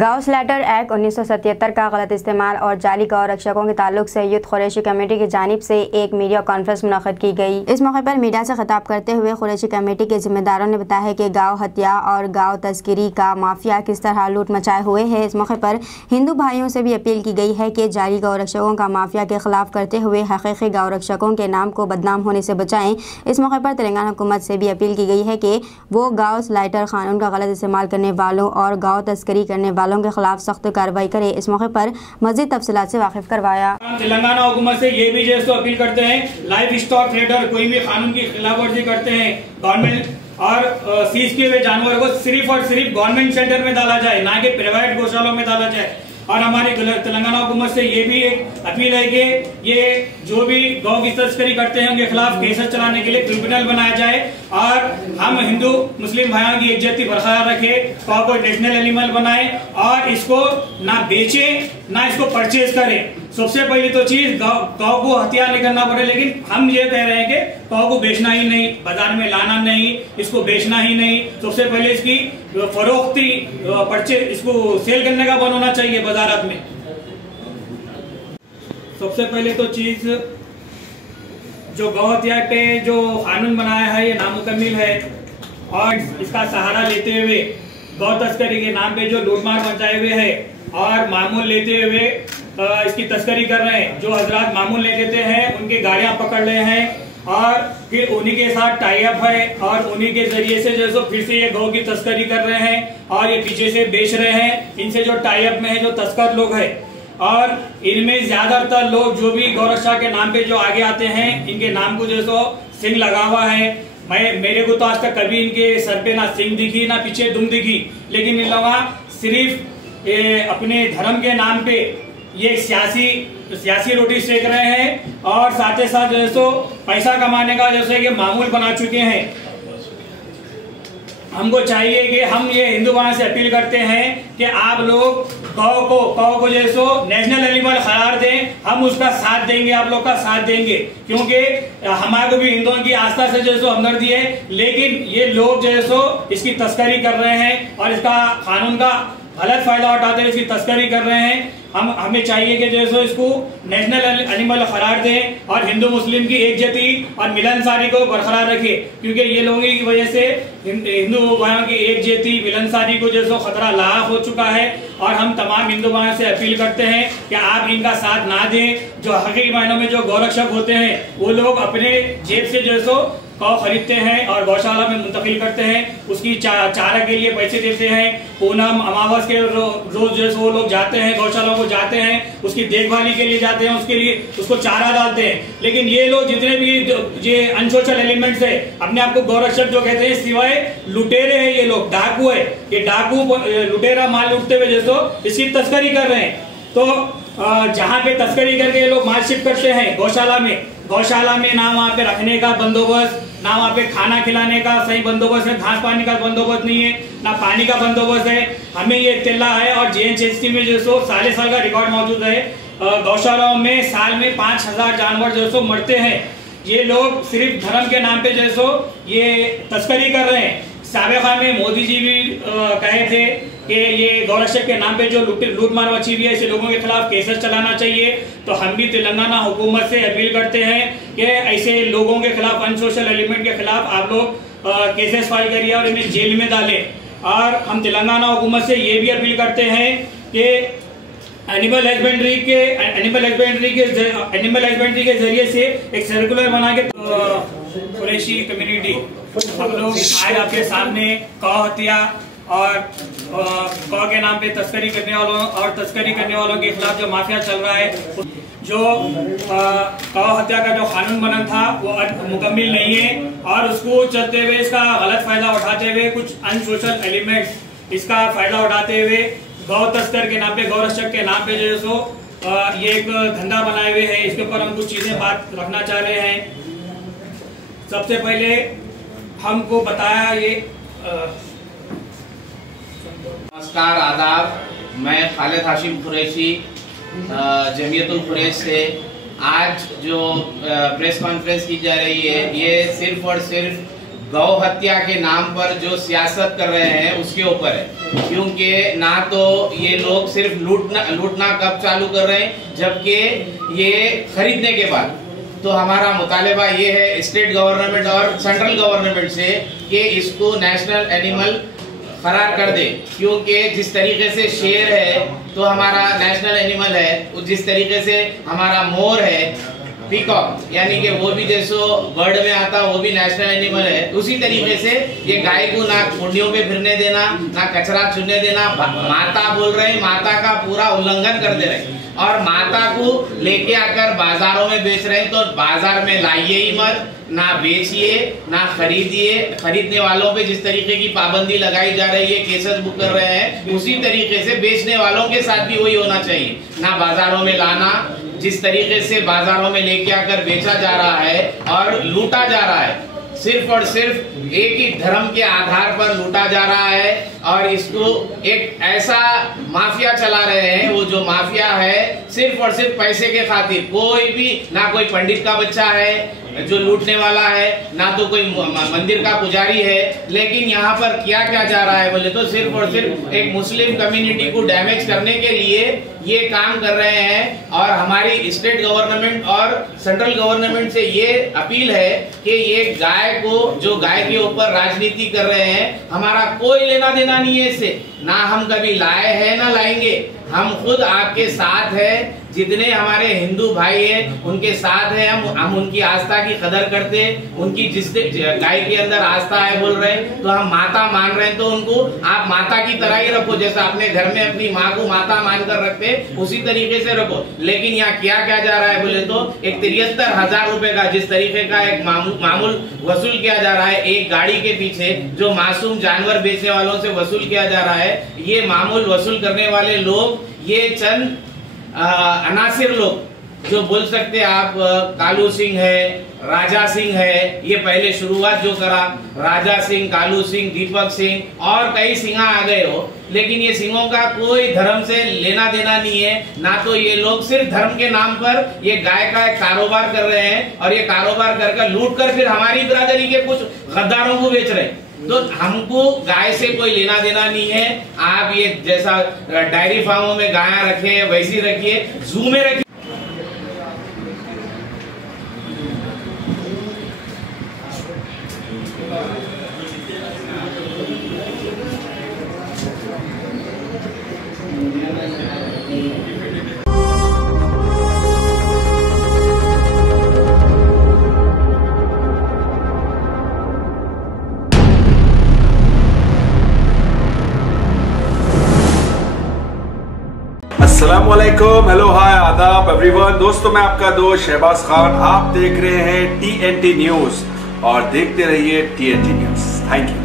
गाँव Slater act 1977 का गलत इस्तेमाल और जाली गौ रक्षकों के ताल्लुक से यूथ कुरैशी कमेटी की जानिब से एक मीडिया कॉन्फ्रेंस मुनक़्क़िद की गई। इस मौके पर मीडिया से खिताब करते हुए कुरैशी कमेटी के जिम्मेदारों ने बताया है कि गाँव हत्या और गाँव तस्करी का माफिया किस तरह लूट मचाए हुए है। इस मौके पर हिंदू भाइयों से भी अपील की गई है कि जाली गौ रक्षकों का माफिया के खिलाफ करते हुए हकीकी गौ रक्षकों के नाम को बदनाम होने से बचाएं। इस मौके पर तेलंगाना हुकूमत से भी अपील की गई है कि वो गाँव स्लैटर कानून का गलत इस्तेमाल करने वालों और गाँव तस्करी करने वालों के खिलाफ सख्त कार्रवाई करे। इस मौके पर मजीद तफसीलात से वाकिफ करवाया। तेलंगाना हुकूमत से ये भी जो अपील करते हैं, लाइव स्टॉक ट्रेडर कोई भी कानून की खिलाफवर्जी करते हैं गवर्नमेंट और सीज किए हुए जानवर को सिर्फ और सिर्फ गवर्नमेंट सेंटर में डाला जाए, ना कि प्राइवेट गौशालों में डाला जाए। और हमारी तेलंगाना हुकूमत से ये भी एक अपील है कि ये जो भी गौ की तस्करी करते हैं उनके खिलाफ केसेस चलाने के लिए ट्रिब्यूनल बनाया जाए और हम हिंदू मुस्लिम भाइयों की इज्जत बरकरार रखे, गौ को नेशनल एनिमल बनाए और इसको ना बेचे ना इसको परचेज करें। सबसे पहली तो चीज गौ को हत्या नहीं करना पड़े, लेकिन हम ये कह रहे हैं कि गौ को बेचना ही नहीं, बाजार में लाना नहीं, इसको बेचना ही नहीं। सबसे पहले इसकी फरोख्ती परचेज इसको सेल करने का बन होना चाहिए बाजारात में। सबसे पहले तो चीज जो गौ हत्या पे जो कानून बनाया है ये नामुकम्मिल है और इसका सहारा लेते हुए गौ तस्करी के नाम पे जो लूटमार मचाए हुए है और मामूल लेते हुए इसकी तस्करी कर रहे हैं। जो हजरात मामूल ले लेते हैं उनकी गाड़ियां पकड़ रहे हैं और फिर उन्हीं के साथ टाई अप है और उन्हीं के जरिए से जो फिर से ये गौ की तस्करी कर रहे हैं और ये पीछे से बेच रहे हैं। इनसे जो टाई अप में है जो तस्कर लोग है और इनमें ज्यादातर लोग जो भी गौरक्षा के नाम पे जो आगे आते हैं इनके नाम को जो सिंह लगा हुआ है। मेरे को तो आज तक कभी इनके सर पे ना सिंह दिखी ना पीछे दुम दिखी, लेकिन इन लोग सिर्फ अपने धर्म के नाम पे ये सियासी रोटी सेक रहे हैं और साथ ही साथ जो पैसा कमाने का जैसे कि मामूल बना चुके हैं। हमको चाहिए कि हम ये हिंदू भाई से अपील करते हैं कि आप लोग गौ को जैसो नेशनल एनिमल करार दें, हम उसका साथ देंगे, आप लोग का साथ देंगे, क्योंकि हमारे को भी हिंदुओं की आस्था से जैसो हमदर्दी है। लेकिन ये लोग जैसो इसकी तस्करी कर रहे हैं और इसका कानून का गलत फायदा उठाते हुए इसकी तस्करी कर रहे हैं। हमें चाहिए कि जैसो इसको नेशनल एनिमल करार दें और हिंदू मुस्लिम की एकजती और मिलनसारी को बरकरार रखे, क्योंकि ये लोगों की वजह से हिंदू भाइयों की एकजती मिलनसारी को जैसो खतरा लाक हो चुका है। और हम तमाम हिंदू भाइयों से अपील करते हैं कि आप इनका साथ ना दें। जो हकीकी मायनों में जो गौरक्षक होते हैं वो लोग अपने जेब से जैसो गौ खरीदते हैं और गौशाला में मुंतकिल करते हैं, उसकी चारा के लिए पैसे देते हैं। पूनम अमावस के रोज जैसे वो लोग जाते हैं गौशाला को जाते हैं, उसकी देखभाली के लिए जाते हैं, उसके लिए उसको चारा डालते हैं। लेकिन ये लोग जितने भी ये अनसोशल एलिमेंट्स है अपने आप को गौरक्षक जो कहते हैं, सिवाय लुटेरे हैं, ये लोग डाकू है। ये डाकू लुटेरा माल लूटते हुए जैसो इसकी तस्करी कर रहे हैं। तो जहाँ पे तस्करी करके ये लोग माल शिफ्ट करते हैं गौशाला में ना वहाँ पे रखने का बंदोबस्त, ना वहाँ पे खाना खिलाने का सही बंदोबस्त है, घास पानी का बंदोबस्त नहीं है, ना पानी का बंदोबस्त है। हमें ये इत्तला है और JHST में जो साल का रिकॉर्ड मौजूद है, गौशालाओं में साल में 5000 जानवर जो मरते हैं। ये लोग सिर्फ धर्म के नाम पे जैसो ये तस्करी कर रहे हैं। साबिका में मोदी जी भी कहे थे कि ये गौरक्षक के नाम पे जो लूट मार मची हुई है ऐसे लोगों के खिलाफ केसेस चलाना चाहिए। तो हम भी तेलंगाना हुकूमत से अपील करते हैं कि ऐसे लोगों के खिलाफ, अनसोशल एलिमेंट के खिलाफ आप लोग केसेस फाइल करिए और इन्हें जेल में डालें। और हम तेलंगाना हुकूमत से ये भी अपील करते हैं कि एनिमल हस्बेंड्री के जरिए से एक सर्कुलर बना के कुरैशी कम्युनिटी हम लोग आज आपके सामने गौ हत्या और गौ के नाम पे तस्करी करने वालों के खिलाफ जो माफिया चल रहा है, जो गौ हत्या का जो कानून बना था वो मुकम्मिल नहीं है और उसको चलते हुए इसका गलत फायदा उठाते हुए कुछ अनसोशल एलिमेंट्स इसका फायदा उठाते हुए गौ तस्कर के नाम पे, गौरक्षक के नाम पे जो ये एक धंधा बनाए हुए है। इसके ऊपर हम कुछ चीजें बात रखना चाह रहे हैं। सबसे पहले हमको बताया ये नमस्कार, आदाब। मैं खालिद हाशिम कुरैशी जमीयतुल कुरैश से आज जो प्रेस कॉन्फ्रेंस की जा रही है ये सिर्फ और सिर्फ गौ हत्या के नाम पर जो सियासत कर रहे हैं उसके ऊपर है। क्योंकि ना तो ये लोग सिर्फ लूटना कब चालू कर रहे हैं, जबकि ये खरीदने के बाद। तो हमारा मुतालिबा ये है स्टेट गवर्नमेंट और सेंट्रल गवर्नमेंट से कि इसको नेशनल एनिमल करार कर दे। क्योंकि जिस तरीके से शेर है तो हमारा नेशनल एनिमल है, जिस तरीके से हमारा मोर है, पीकॉक, यानी कि वो भी जैसो बर्ड में आता वो भी नेशनल एनिमल है, उसी तरीके से ये गाय को ना कुंडियों पे फिरने देना, ना कचरा चुनने देना। माता बोल रहे हैं, माता का पूरा उल्लंघन कर दे रहे हैं और माता को लेके आकर बाजारों में बेच रहे हैं। तो बाजार में लाइए ही मत, ना बेचिए, ना खरीदिए। खरीदने वालों पे जिस तरीके की पाबंदी लगाई जा रही है, केसेस बुक कर रहे हैं, उसी तरीके से बेचने वालों के साथ भी वही होना चाहिए। ना बाजारों में लाना, जिस तरीके से बाजारों में लेके आकर बेचा जा रहा है और लूटा जा रहा है, सिर्फ और सिर्फ एक ही धर्म के आधार पर लूटा जा रहा है। और इसको एक ऐसा माफिया चला रहे हैं, वो जो माफिया है सिर्फ और सिर्फ पैसे के खातिर। कोई भी, ना कोई पंडित का बच्चा है जो लूटने वाला है, ना तो कोई मंदिर का पुजारी है। लेकिन यहाँ पर किया क्या जा रहा है बोले तो सिर्फ और सिर्फ एक मुस्लिम कम्युनिटी को डैमेज करने के लिए ये काम कर रहे हैं। और हमारी स्टेट गवर्नमेंट और सेंट्रल गवर्नमेंट से ये अपील है कि ये गाय को, जो गाय के ऊपर राजनीति कर रहे हैं, हमारा कोई लेना देना नहीं है इससे। ना हम कभी लाए हैं ना लाएंगे, हम खुद आपके साथ है। जितने हमारे हिंदू भाई हैं उनके साथ है, हम उनकी आस्था की कदर करते हैं। उनकी जिस गाय के अंदर आस्था है बोल रहे हैं, तो हम माता मान रहे हैं, तो उनको आप माता की तरह ही रखो। जैसा अपने घर में अपनी माँ को माता मानकर रखते हैं, उसी तरीके से रखो। लेकिन यहाँ किया क्या जा रहा है बोले तो एक 73,000 रुपए का जिस तरीके का एक मामूल वसूल किया जा रहा है एक गाड़ी के पीछे, जो मासूम जानवर बेचने वालों से वसूल किया जा रहा है। ये मामूल वसूल करने वाले लोग, ये चंद अनासिर लोग जो बोल सकते आप, कालू सिंह है, राजा सिंह है, ये पहले शुरुआत जो करा, राजा सिंह, कालू सिंह, दीपक सिंह और कई सिंह आ गए हो। लेकिन ये सिंहों का कोई धर्म से लेना देना नहीं है। ना तो ये लोग सिर्फ धर्म के नाम पर ये गाय का एक कारोबार कर रहे हैं और ये कारोबार कर लूट कर फिर हमारी बिरादरी के कुछ गद्दारों को बेच रहे हैं। तो हमको गाय से कोई लेना देना नहीं है। आप ये जैसा डायरी फार्मों में गाय रखे वैसी रखिए, जू में रखिए। अस्सलामुअलैकुम, हेलो, हाय, आदाब एवरीवन। दोस्तों, मैं आपका दोस्त शहबाज खान। आप देख रहे हैं TNT न्यूज और देखते रहिए TNT न्यूज। Thank you.